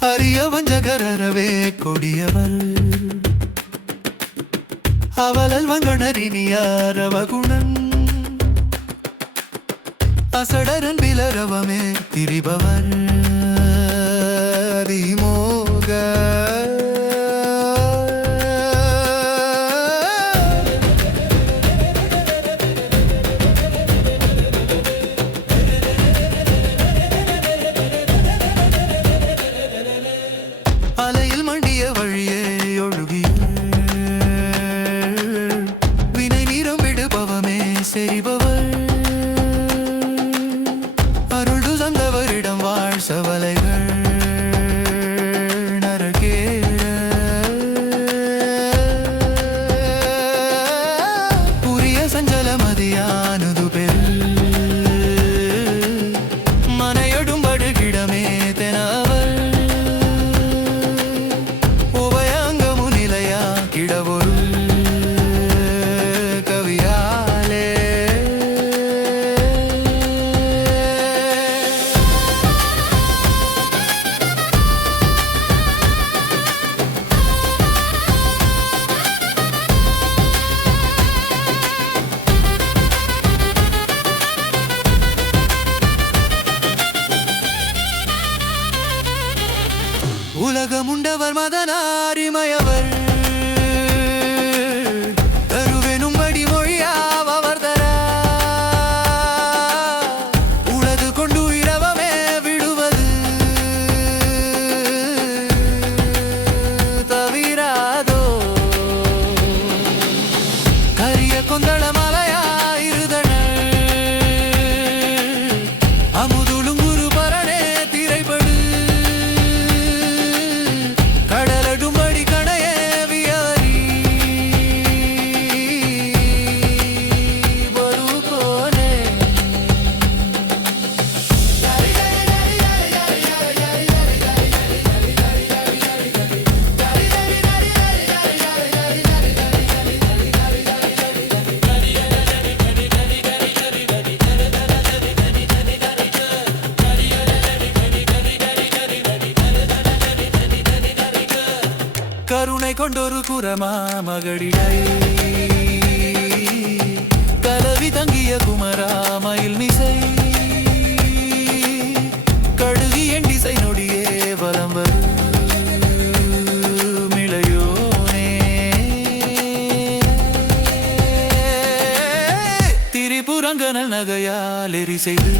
அரியவன் ஜகரரவே கொடியவள். அவளல் வங்கணரினியாரவகுணன் சடரன் விலரவமே திரிபவர் அதிமோக அலையில் மண்டிய வழியே ஒழுகிய வினை நீரம் விடுபவமே செறிபவள் உலகமுண்டவர் மதனாரிமயவர். கருணை கொண்டொரு குரமா மகளிடை. கலவி தங்கிய குமரா மயில் மிசை. கழுகி எண்டிசை நொடியே வலம் வரு. திரிபுரங்கனல் நகையால் எரி செய்து